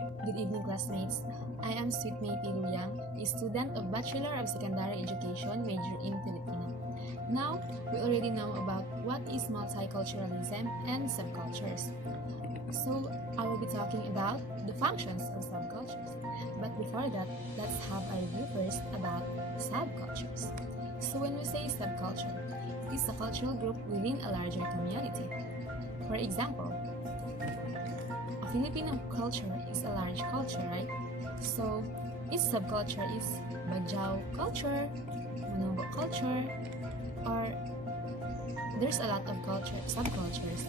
Good evening, classmates. I am Sweet May Piluyang, a student of Bachelor of Secondary Education, major in Filipino. Now, we already know about what is multiculturalism and subcultures. So, I will be talking about the functions of subcultures. But before that, let's have a review first about subcultures. So, when we say subculture, it is a cultural group within a larger community. For example, a Filipino culture is a large culture, right? So, its subculture is Bajau culture, Manobo culture, or there's a lot of subcultures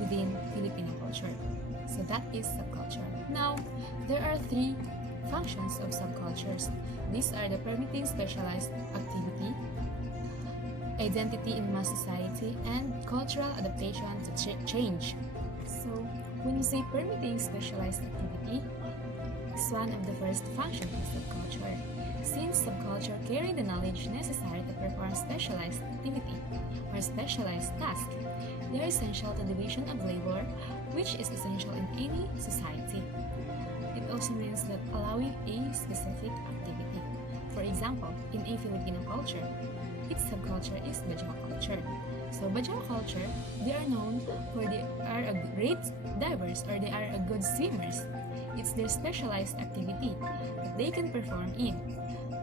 within Filipino culture. So that is subculture. Now, there are three functions of subcultures. These are the permitting specialized activity, identity in mass society, and cultural adaptation to change. So, when you say permitting specialized activity, it's one of the first functions of subculture. Since subculture carry the knowledge necessary to perform specialized activity or specialized task, they are essential to division of labor, which is essential in any society. It also means that allowing a specific activity. For example, in a Filipino culture, its subculture is Bajau culture. So Bajau culture, they are known for they are a great divers or they are a good swimmers. It's their specialized activity that they can perform in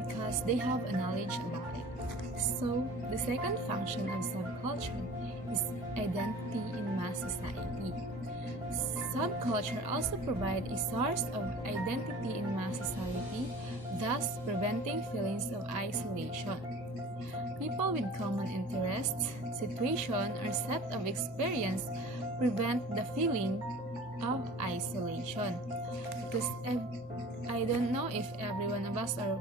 because they have a knowledge about it. So the second function of subculture is identity in mass society. Subculture also provide a source of identity in mass society, thus preventing feelings of isolation. People with common interests, situation, or set of experience prevent the feeling of isolation. Because I don't know if every one of us or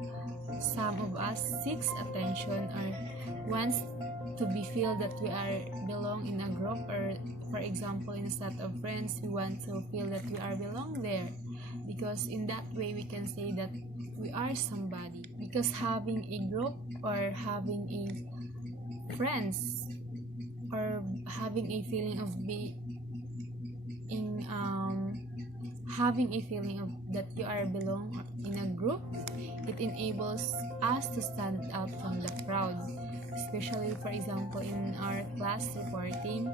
some of us seeks attention or wants to be feel that we are belong in a group, or for example in a set of friends, we want to feel that we are belong there, because in that way we can say that we are somebody. Because having a group or having a friends or having a feeling of having a feeling of that you are belong in a group, it enables us to stand out from the crowd. Especially for example in our class reporting,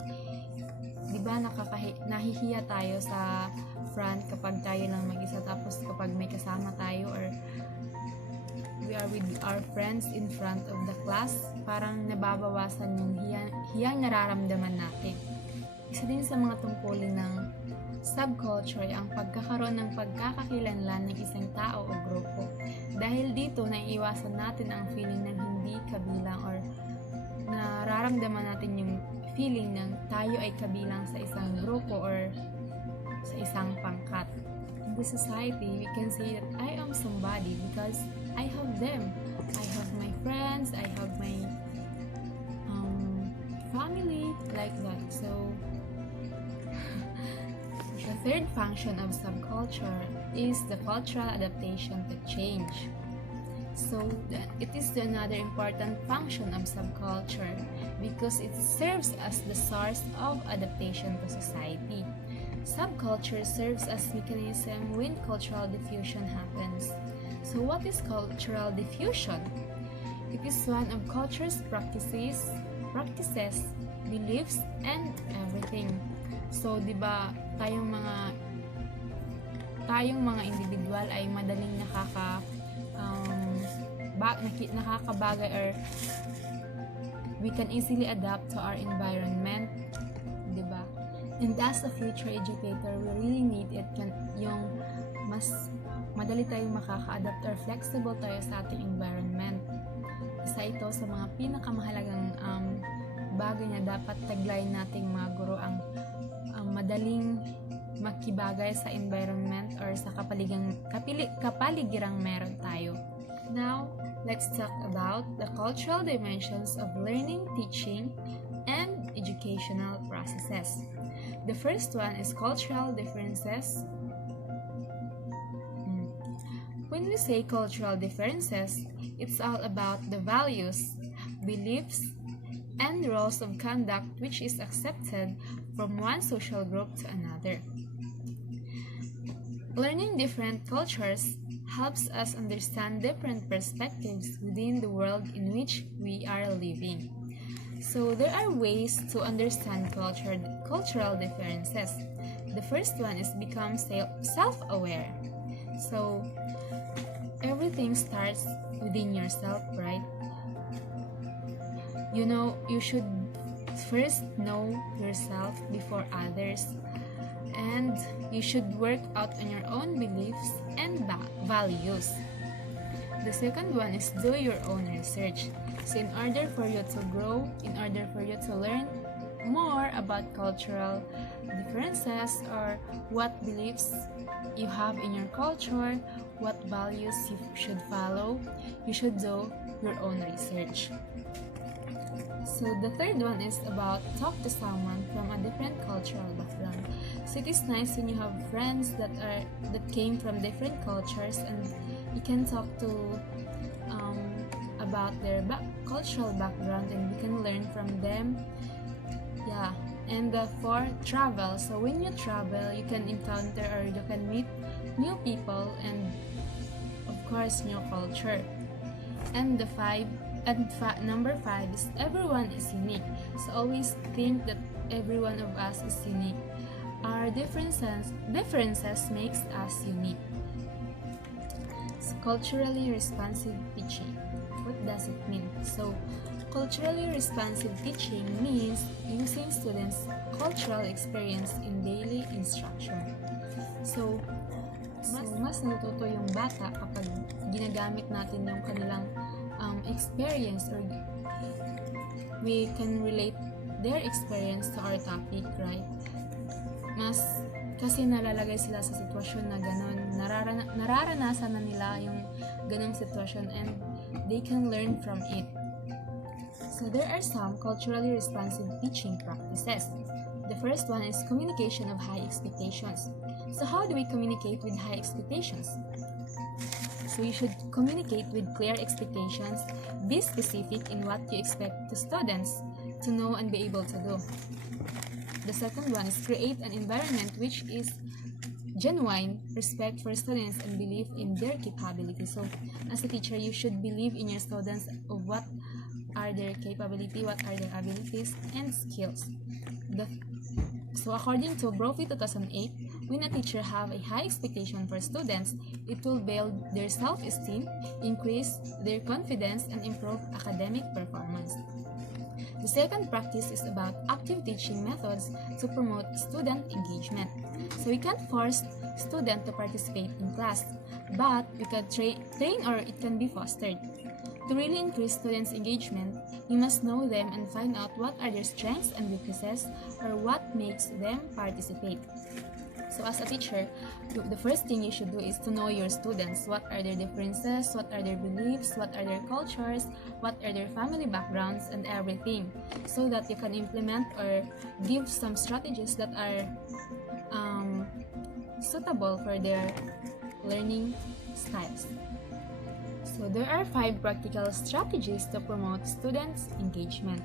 di ba nahihiya tayo sa front kapag tayo lang mag-isa, tapos kapag may kasama tayo or we are with our friends in front of the class, parang nababawasan yung hiyang nararamdaman natin. Isa din sa mga tungkulin ng subculture ay ang pagkakaroon ng pagkakakilanlan ng isang tao o grupo. Dahil dito, naiiwasan natin ang feeling ng hindi kabilang or nararamdaman natin yung feeling ng tayo ay kabilang sa isang grupo or sa isang pangkat. In the society, we can say that I am somebody because I have them. I have my friends, I have my family, like that. So, the third function of subculture is the cultural adaptation to change. So, it is another important function of subculture because it serves as the source of adaptation to society. Subculture serves as mechanism when cultural diffusion happens. So, what is cultural diffusion? It is one of culture's practices, beliefs, and everything. So, di ba, tayong mga individual ay madaling nakakabagay or we can easily adapt to our environment, di ba? And as a future educator, we really need it yung mas madali tayong makaka-adapt or flexible tayo sa ating environment. Isa ito sa mga pinakamahalagang bagay na dapat taglayin nating mga guro, ang madaling makibagay sa environment or sa kapaligiran meron tayo. Now, let's talk about the cultural dimensions of learning, teaching, and educational processes. The first one is cultural differences. When we say cultural differences, it's all about the values, beliefs, and rules of conduct which is accepted from one social group to another. Learning different cultures helps us understand different perspectives within the world in which we are living. So there are ways to understand cultural differences. The first one is become self-aware. So everything starts within yourself, right? You should first know yourself before others, and you should work out on your own beliefs and values. The second one is do your own research. So in order for you to grow, in order for you to learn more about cultural differences or what beliefs you have in your culture, what values you should follow, you should do your own research. So the third one is about talk to someone from a different cultural background. So it is nice when you have friends that came from different cultures, and you can talk to about their cultural background, and you can learn from them. Yeah, and for travel. So when you travel, you can encounter or you can meet new people and of course new culture. And number 5 is everyone is unique. So always think that every one of us is unique. Our differences makes us unique. So culturally responsive teaching. What does it mean? So culturally responsive teaching means using students' cultural experience in daily instruction. So mas natututo yung bata kapag ginagamit natin yung kanilang experience, or we can relate their experience to our topic, right? Mas kasi nalalagay sila sa sitwasyon na ganun, nararanasan na nila yung ganung sitwasyon, and they can learn from it. So there are some culturally responsive teaching practices. The first one is communication of high expectations. So how do we communicate with high expectations? So you should communicate with clear expectations. Be specific in what you expect the students to know and be able to do. The second one is create an environment which is genuine respect for students and belief in their capability. So as a teacher, you should believe in your students of what are their capability, what are their abilities and skills. So according to Brophy 2008, when a teacher have a high expectation for students, it will build their self-esteem, increase their confidence, and improve academic performance. The second practice is about active teaching methods to promote student engagement. So we can't force students to participate in class, but we can train or it can be fostered. To really increase students' engagement, you must know them and find out what are their strengths and weaknesses, or what makes them participate. So as a teacher, the first thing you should do is to know your students. What are their differences? What are their beliefs? What are their cultures? What are their family backgrounds? And everything. So that you can implement or give some strategies that are suitable for their learning styles. So there are 5 practical strategies to promote students' engagement.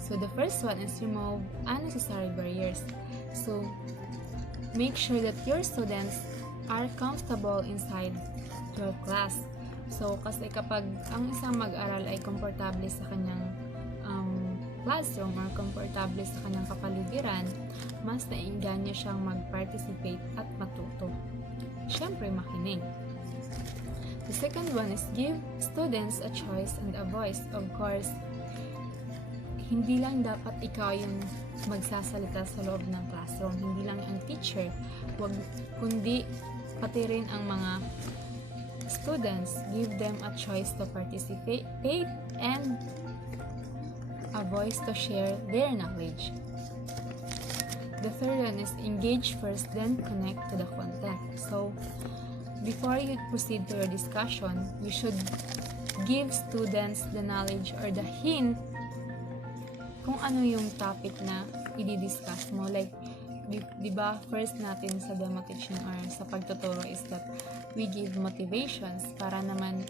So the first one is remove unnecessary barriers. So make sure that your students are comfortable inside your class. So, kasi kapag ang isang mag-aral ay komportable sa kanyang classroom or komportable sa kanyang kapaligiran, mas nainganyo siyang mag-participate at matuto. Siyempre, makinig. The second one is give students a choice and a voice. Of course, hindi lang dapat ikaw yung magsasalita sa loob ng classroom. Hindi lang ang teacher, kundi pati rin ang mga students. Give them a choice to participate and a voice to share their knowledge. The third one is engage first, then connect to the content. So, before you proceed to your discussion, you should give students the knowledge or the hint kung ano yung topic na i-discuss mo. Like, di ba, first natin sa demo teaching or sa pagtuturo is that we give motivations para naman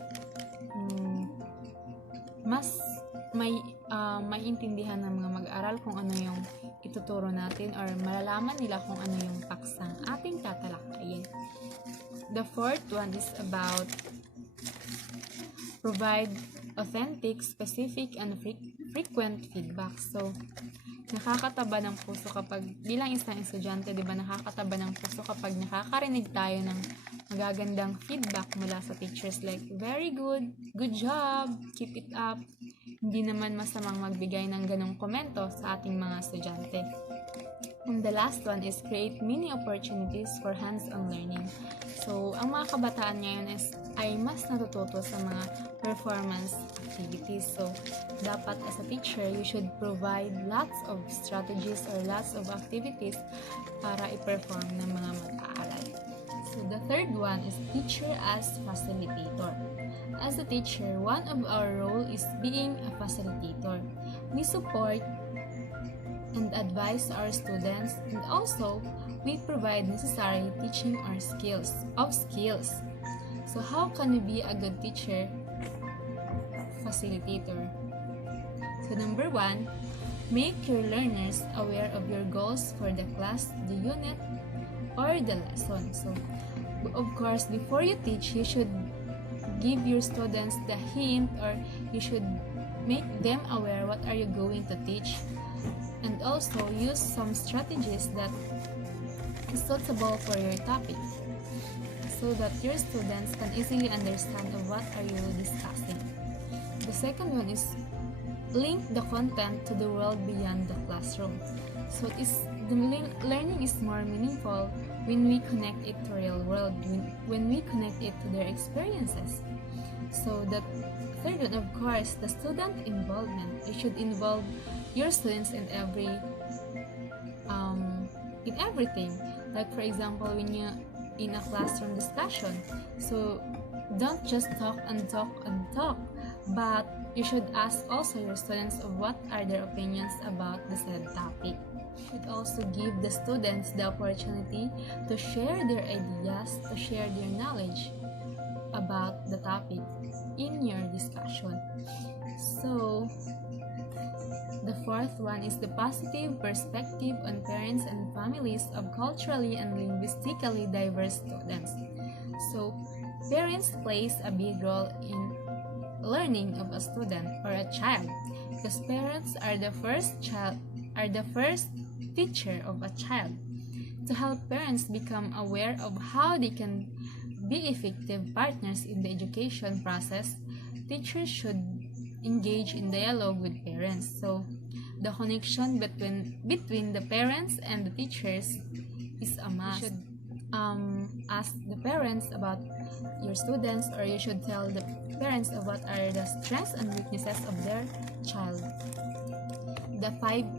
mas maintindihan ng mga mag-aaral kung ano yung ituturo natin or malalaman nila kung ano yung paksang ating tatalakayin. The fourth one is about provide authentic, specific, and frequent feedback. So, nakakataba ng puso kapag, bilang isang estudyante, di ba, nakakataba ng puso kapag nakakarinig tayo ng magagandang feedback mula sa teachers like, very good, good job, keep it up. Hindi naman masamang magbigay ng ganong komento sa ating mga estudyante. And the last one is create many opportunities for hands-on learning. So, ang mga kabataan ngayon ay mas natututo sa mga performance activities. So, dapat as a teacher, you should provide lots of strategies or lots of activities para i-perform ng mga mag-aaral. So, the third one is teacher as facilitator. As a teacher, one of our role is being a facilitator. We support and advise our students, and also we provide necessary teaching or skills. So how can we be a good teacher facilitator? So number 1, make your learners aware of your goals for the class, the unit, or the lesson. So of course, before you teach, you should give your students the hint, or you should make them aware what are you going to teach. And also use some strategies that is suitable for your topic so that your students can easily understand of what are you discussing. The second one is link the content to the world beyond the classroom. So the learning is more meaningful when we connect it to real world, when we connect it to their experiences. So the third one, of course, the student involvement. You should involve your students in everything. Like for example, when you in a classroom discussion, so don't just talk, but you should ask also your students of what are their opinions about the said topic. You should also give the students the opportunity to share their ideas, to share their knowledge about the topic in your discussion. So the fourth one is the positive perspective on parents and families of culturally and linguistically diverse students. So, parents plays a big role in learning of a student or a child, because parents are the first teacher of a child. To help parents become aware of how they can be effective partners in the education process, teachers should engage in dialogue with parents. So the connection between the parents and the teachers is a must. You should ask the parents about your students, or you should tell the parents of what are the strengths and weaknesses of their child.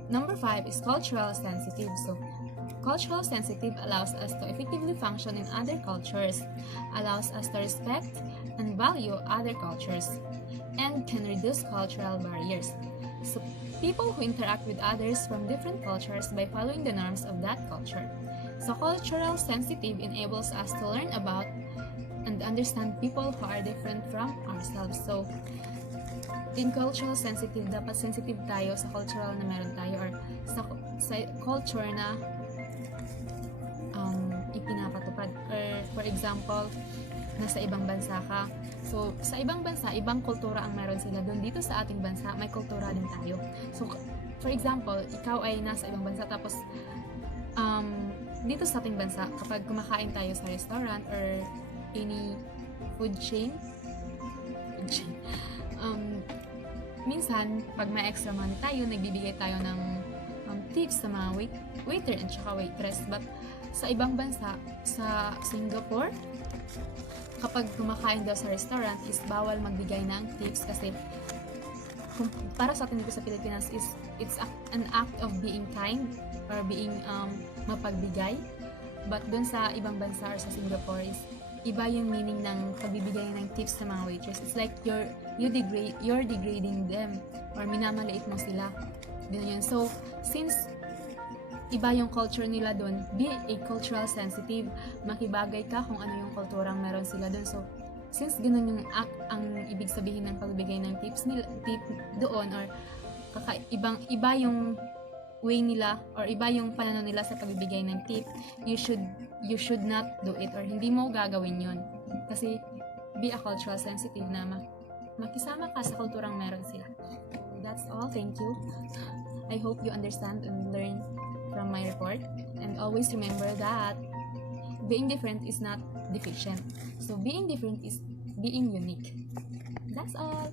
Number 5 is cultural sensitive. So cultural sensitive allows us to effectively function in other cultures, allows us to respect and value other cultures, and can reduce cultural barriers. So people who interact with others from different cultures by following the norms of that culture. So cultural sensitive enables us to learn about and understand people who are different from ourselves. So in cultural sensitive, dapat sensitive tayo sa cultural na meron tayo, or sa culture na ipinapatupad. Or for example, nasa ibang bansa ka. So, sa ibang bansa, ibang kultura ang meron sila doon. Dito sa ating bansa, may kultura din tayo. So, for example, ikaw ay nasa ibang bansa, tapos dito sa ating bansa, kapag kumakain tayo sa restaurant or any food chain, minsan, pag may extra money tayo, nagbibigay tayo ng tips sa mga waiter and saka waitress. But sa ibang bansa, sa Singapore, kapag kumakain daw sa restaurant, is bawal magbigay ng tips kasi para sa atin dito sa Pilipinas it's an act of being kind or being mapagbigay. But dun sa ibang bansa or sa Singapore is iba yung meaning ng pagbibigay ng tips sa mga waitress. It's like you're degrading them or minamaliit mo sila. Ganun yun. So, since iba yung culture nila doon, be a cultural sensitive, makibagay ka kung ano yung kulturang meron sila doon. So, since ganun yung ang ibig sabihin ng pagbigay ng tips nila, tip doon, or iba yung way nila or iba yung pananaw nila sa pagbibigay ng tip, you should not do it or hindi mo gagawin yun. Kasi be a cultural sensitive na makisama ka sa kulturang meron sila. That's all. Thank you. I hope you understand and learn from my report. And always remember that being different is not deficient. So being different is being unique. That's all.